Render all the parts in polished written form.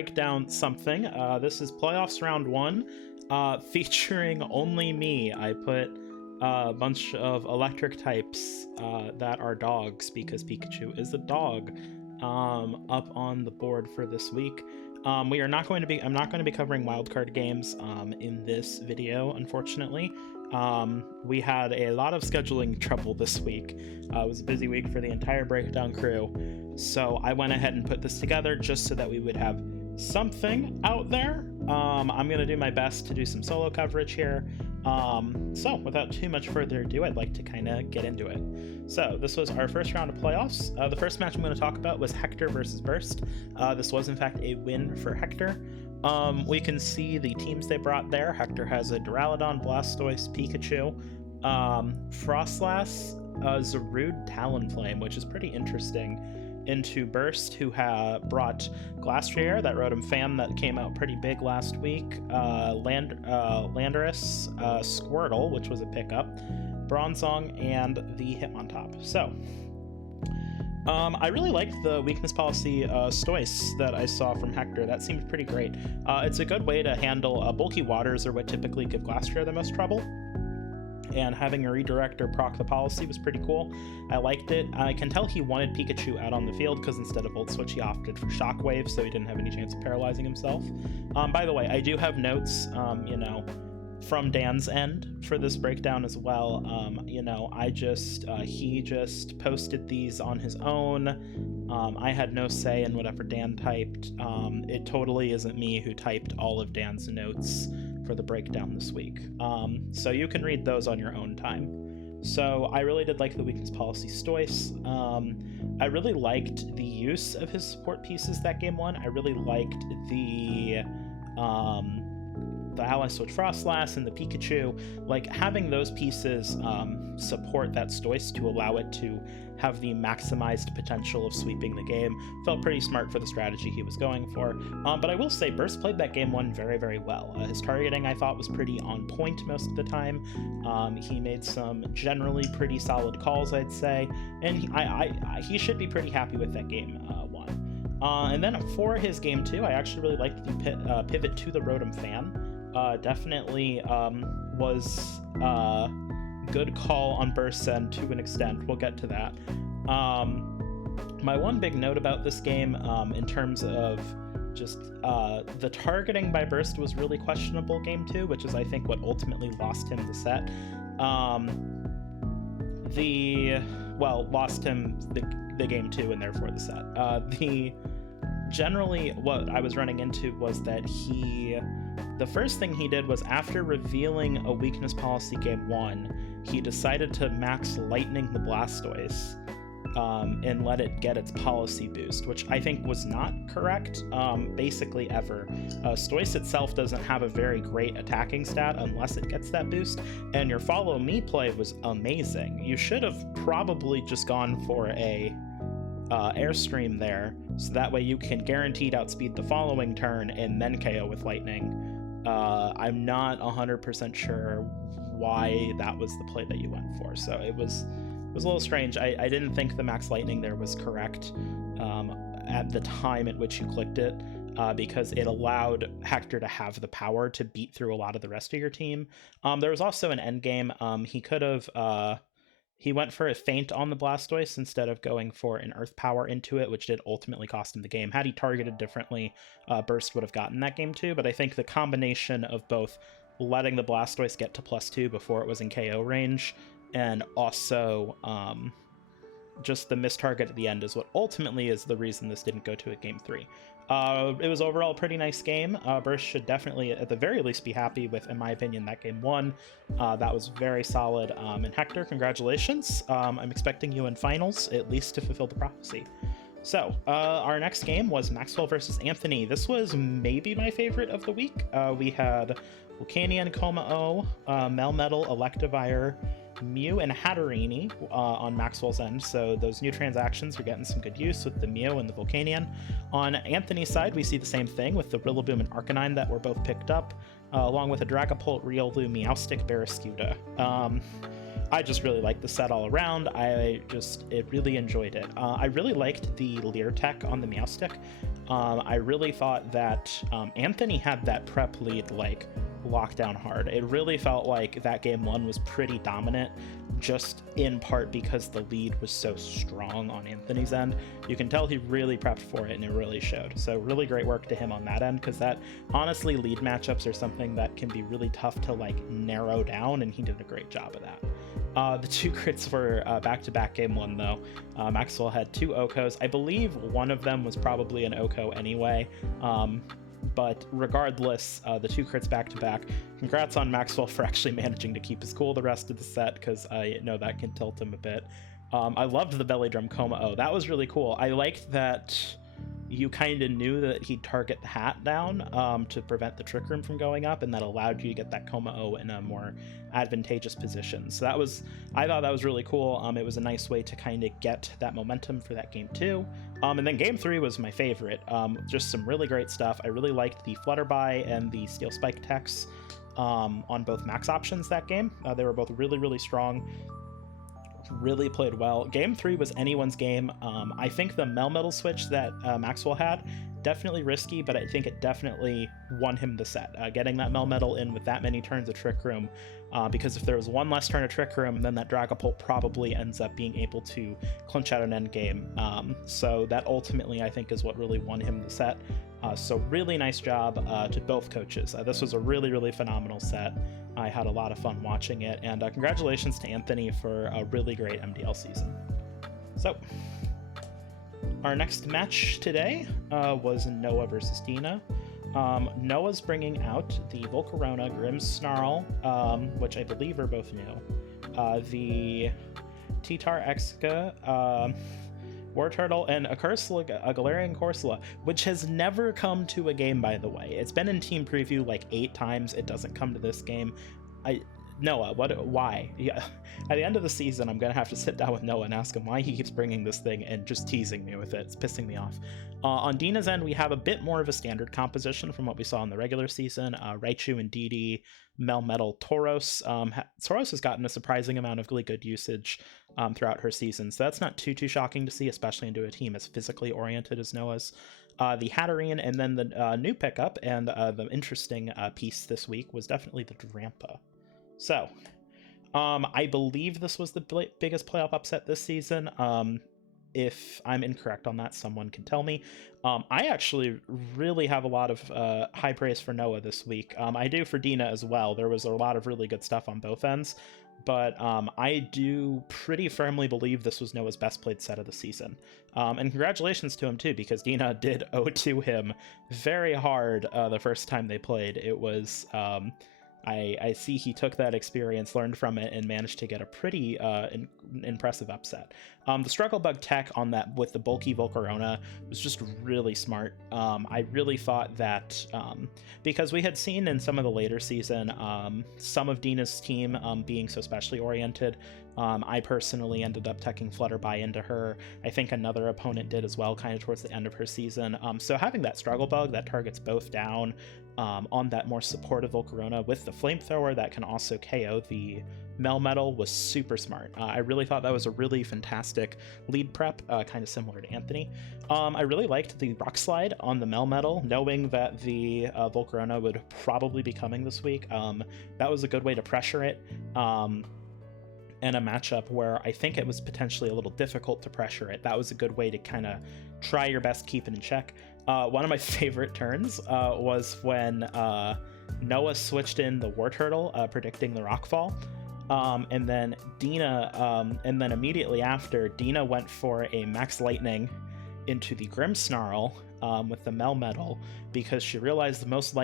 break down something. This is Playoffs Round 1, featuring only me. I put a bunch of electric types that are dogs, because Pikachu is a dog, up on the board for this week. I'm not going to be covering wildcard games in this video, unfortunately. We had a lot of scheduling trouble this week. It was a busy week for the entire breakdown crew, so I went ahead and put this together just so that we would have something out there. I'm going to do my best to do some solo coverage here. So without too much further ado, I'd like to kind of get into it. So this was our first round of playoffs. The first match I'm going to talk about was Hector versus Burst. This was in fact a win for Hector. We can see the teams they brought there. Hector has a Duraludon, Blastoise, Pikachu, Frostlass, Zarude, Talonflame, which is pretty interesting, into Burst, who brought Glastrier, that Rotom fan that came out pretty big last week, Landorus, Squirtle, which was a pickup, Bronzong, and the Hitmontop. So, I really liked the weakness policy Stoice that I saw from Hector. That seemed pretty great. It's a good way to handle bulky waters, or what typically give Glastrier the most trouble. And having a redirector proc the policy was pretty cool. I liked it. I can tell he wanted Pikachu out on the field, because instead of Volt Switch, he opted for Shockwave, so he didn't have any chance of paralyzing himself. By the way, I do have notes, from Dan's end for this breakdown as well. He just posted these on his own. I had no say in whatever Dan typed. It totally isn't me who typed all of Dan's notes for the breakdown this week. So you can read those on your own time. So I really did like the weakness policy Stoice. I really liked the use of his support pieces that game one. I really liked the Ally Switch Frostlass and the Pikachu. Like, having those pieces support that Stoice to allow it to have the maximized potential of sweeping the game felt pretty smart for the strategy he was going for. But I will say Burst played that game one very, very well. His targeting, I thought, was pretty on point most of the time. He made some generally pretty solid calls, I'd say, and he should be pretty happy with that game one. And then for his game two, I actually really liked the pivot to the Rotom fan. Definitely was good call on Burst's end to an extent. We'll get to that. My one big note about this game, in terms of just the targeting by Burst, was really questionable game two, which is, I think, what ultimately lost him the set. Lost him the game two and therefore the set. Generally, what I was running into was that the first thing he did was, after revealing a weakness policy game one, he decided to max Lightning the Blastoise and let it get its policy boost, which I think was not correct, basically ever. Stoice itself doesn't have a very great attacking stat unless it gets that boost, and your follow me play was amazing. You should have probably just gone for a Airstream there, so that way you can guaranteed outspeed the following turn and then KO with Lightning. I'm not 100% sure why that was the play that you went for, so it was a little strange. I didn't think the max Lightning there was correct at the time at which you clicked it, because it allowed Hector to have the power to beat through a lot of the rest of your team. There was also an endgame. He went for a feint on the Blastoise instead of going for an Earth Power into it, which did ultimately cost him the game. Had he targeted differently, Burst would have gotten that game too, but I think the combination of both letting the Blastoise get to +2 before it was in KO range, and also just the mistarget at the end, is what ultimately is the reason this didn't go to a game 3. It was overall a pretty nice game. Burst should definitely, at the very least, be happy with, in my opinion, that game 1. That was very solid. And Hector, congratulations. I'm expecting you in finals, at least to fulfill the prophecy. So, our next game was Maxwell versus Anthony. This was maybe my favorite of the week. We had Volcanion, Komao, Melmetal, Electivire, Mew, and Hatterene on Maxwell's end, so those new transactions are getting some good use with the Mew and the Volcanion. On Anthony's side, we see the same thing with the Rillaboom and Arcanine that were both picked up, along with a Dragapult, Riolu, Meowstic, Barraskewda. I just really liked the set all around. I really enjoyed it. I really liked the Leer tech on the Meowstic. I really thought that Anthony had that prep lead like locked down hard. It really felt like that game 1 was pretty dominant, just in part because the lead was so strong on Anthony's end. You can tell he really prepped for it, and it really showed. So really great work to him on that end, because that honestly lead matchups are something that can be really tough to like narrow down, and he did a great job of that. The 2 crits were back-to-back game 1 though. Maxwell had 2 Okos. I believe one of them was probably an Oko anyway. But regardless, the 2 crits back-to-back. Congrats on Maxwell for actually managing to keep his cool the rest of the set, because I know that can tilt him a bit. I loved the belly drum Coma-O. That was really cool. I liked that you kind of knew that he'd target the hat down to prevent the Trick Room from going up, and that allowed you to get that Coma-O in a more advantageous position. So I thought that was really cool. It was a nice way to kind of get that momentum for that game 2. And then game 3 was my favorite. Just some really great stuff. I really liked the Flutterby and the Steel Spike techs on both max options that game. They were both really, really strong. Really played well. Game 3 was anyone's game. I think the Melmetal switch that Maxwell had, definitely risky, but I think it definitely won him the set. Getting that Melmetal in with that many turns of Trick Room, because if there was one less turn of Trick Room, then that Dragapult probably ends up being able to clinch out an endgame. So that ultimately, I think, is what really won him the set. So really nice job to both coaches. This was a really, really phenomenal set. I had a lot of fun watching it, and congratulations to Anthony for a really great MDL season. So, our next match today was Noah versus Dina. Noah's bringing out the Volcarona Grimmsnarl, which I believe are both new. The Titar Exca, War Turtle, and a Galarian Corsola, which has never come to a game, by the way. It's been in team preview like 8 times. It doesn't come to this game. Noah, why? Yeah, at the end of the season, I'm gonna have to sit down with Noah and ask him why he keeps bringing this thing and just teasing me with it. It's pissing me off. On Dina's end, we have a bit more of a standard composition from what we saw in the regular season. Raichu and Didi, Melmetal, Tauros. Tauros has gotten a surprising amount of really good usage throughout her season, so that's not too shocking to see, especially into a team as physically oriented as Noah's. The Hatterene, and then the new pickup and the interesting piece this week was definitely the Drampa. So, I believe this was the biggest playoff upset this season. If I'm incorrect on that, someone can tell me. I actually really have a lot of high praise for Noah this week. I do for Dina as well. There was a lot of really good stuff on both ends, but I do pretty firmly believe this was Noah's best played set of the season. And congratulations to him too, because Dina did 0-2 him very hard the first time they played. It was... I see he took that experience, learned from it, and managed to get a pretty impressive upset. The Struggle Bug tech on that with the bulky Volcarona was just really smart. I really thought that because we had seen in some of the later season some of Dina's team being so specially oriented, I personally ended up teching Flutterby into her. I think another opponent did as well, kind of towards the end of her season. So having that Struggle Bug that targets both down on that more supportive Volcarona with the Flamethrower that can also KO the Melmetal was super smart. I really thought that was a really fantastic lead prep, kind of similar to Anthony. I really liked the Rock Slide on the Melmetal, knowing that the Volcarona would probably be coming this week. That was a good way to pressure it. In a matchup where I think it was potentially a little difficult to pressure it, that was a good way to kind of try your best to keep it in check. One of my favorite turns was when Noah switched in the War Turtle, predicting the Rockfall, and then Dina, and then immediately after, Dina went for a Max Lightning into the Grimmsnarl with the Melmetal, because she realized the most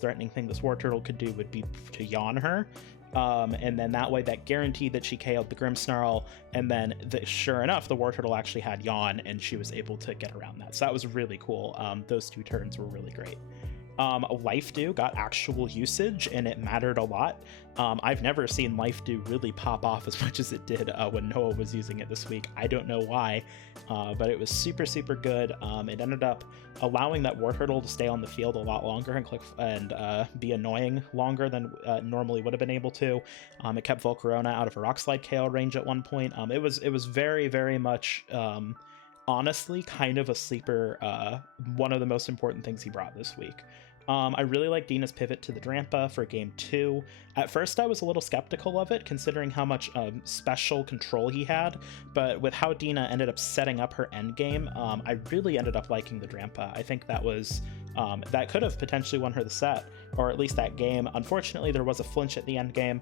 threatening thing this War Turtle could do would be to yawn her. And then that way that guaranteed that she KO'd the Grimmsnarl, and then sure enough, the War Turtle actually had yawn, and she was able to get around that. So that was really cool. Those 2 turns were really great. Life Dew got actual usage, and it mattered a lot. I've never seen Life Dew really pop off as much as it did when Noah was using it this week. I don't know why, but it was super good. It ended up allowing that War Turtle to stay on the field a lot longer and be annoying longer than normally would have been able to. It kept Volcarona out of a Rock Slide KO range at one point. It was very much honestly kind of a sleeper, one of the most important things he brought this week. I really like Dina's pivot to the Drampa for game 2. At first I was a little skeptical of it, considering how much special control he had, but with how Dina ended up setting up her endgame, I really ended up liking the Drampa. I think that was that could have potentially won her the set, or at least that game. Unfortunately, there was a flinch at the end game.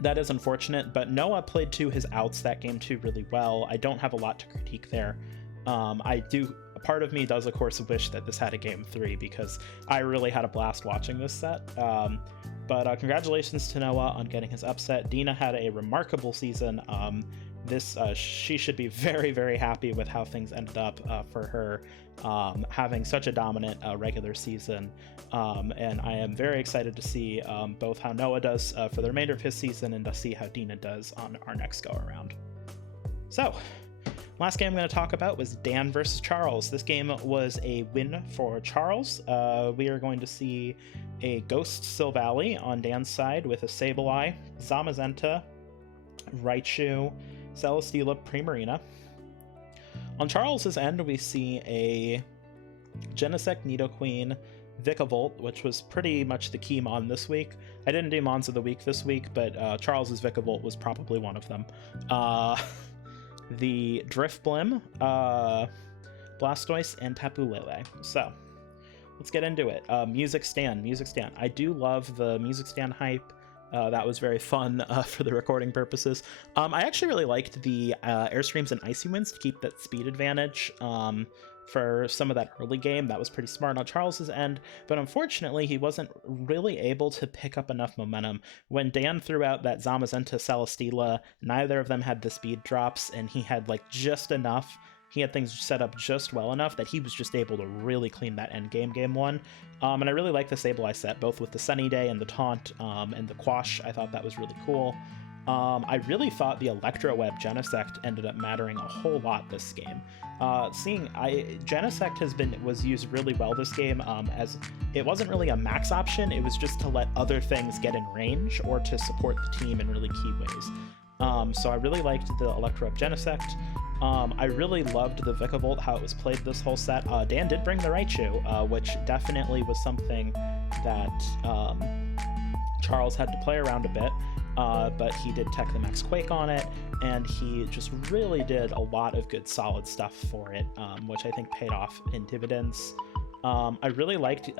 That is unfortunate, but Noah played to his outs that game too really well. I don't have a lot to critique there. Part of me does, of course, wish that this had a game 3, because I really had a blast watching this set. But congratulations to Noah on getting his upset. Dina had a remarkable season. She should be very, very happy with how things ended up for her, having such a dominant regular season. And I am very excited to see both how Noah does for the remainder of his season, and to see how Dina does on our next go around. So, last game I'm going to talk about was Dan versus Charles. This game was a win for Charles. We are going to see a Ghost Sylvally on Dan's side with a Sableye, Zamazenta, Raichu, Celesteela, Primarina. On Charles's end, we see a Genesect, Nidoqueen, Vikavolt, which was pretty much the key Mon this week. I didn't do Mons of the week this week, but Charles's Vikavolt was probably one of them. The Drifblim, Blastoise, and Tapu Lele. So, let's get into it. Music Stand. I do love the Music Stand hype. That was very fun for the recording purposes. I actually really liked the Airstreams and Icy Winds to keep that speed advantage for some of that early game. That was pretty smart on Charles's end, but unfortunately he wasn't really able to pick up enough momentum. When Dan threw out that Zamazenta Celesteela, neither of them had the speed drops, and he had like just enough. He had things set up just well enough that he was just able to really clean that end game 1. And I really like the Sableye set, both with the Sunny Day and the Taunt and the Quash. I thought that was really cool. I really thought the Electroweb Genesect ended up mattering a whole lot this game. Genesect was used really well this game, as it wasn't really a max option. It was just to let other things get in range or to support the team in really key ways. So I really liked the Electroweb Genesect. I really loved the Vikavolt, how it was played this whole set. Dan did bring the Raichu, which definitely was something that Charles had to play around a bit, but he did tech the Max Quake on it, and he just really did a lot of good solid stuff for it, which I think paid off in dividends. I really liked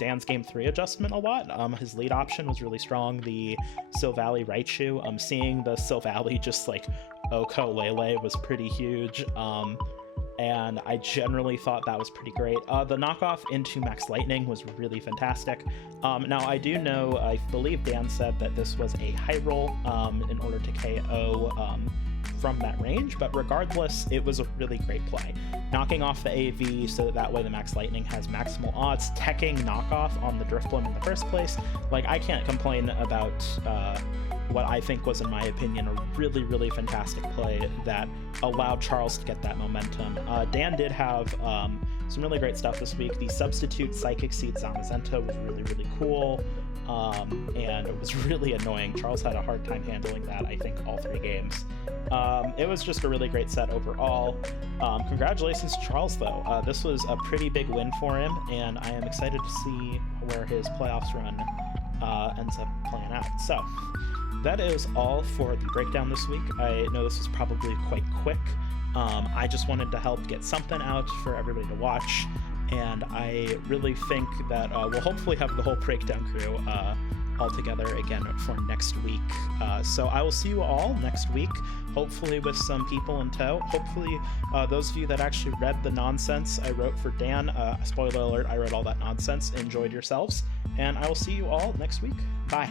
Dan's Game 3 adjustment a lot. His lead option was really strong. The Sylvally Raichu, seeing the Sylvally just like Oko Lele was pretty huge, and I generally thought that was pretty great. The knockoff into Max Lightning was really fantastic. Now, I do know, I believe Dan said that this was a high roll in order to KO from that range, but regardless, it was a really great play. Knocking off the AV so that way the Max Lightning has maximal odds, teching knockoff on the Drifblim in the first place. Like, I can't complain about what I think was, in my opinion, a really, really fantastic play that allowed Charles to get that momentum. Dan did have some really great stuff this week. The substitute Psychic Seed Zamazenta was really, really cool, and it was really annoying. Charles had a hard time handling that, I think, all 3 games. It was just a really great set overall. Congratulations to Charles, though. This was a pretty big win for him, and I am excited to see where his playoffs run ends up playing out. So, that is all for the breakdown this week. I know this was probably quite quick. I just wanted to help get something out for everybody to watch, and I really think that we'll hopefully have the whole breakdown crew all together again for next week. So I will see you all next week, hopefully with some people in tow. Hopefully those of you that actually read the nonsense I wrote for Dan, spoiler alert, I wrote all that nonsense, enjoyed yourselves, and I will see you all next week. Bye.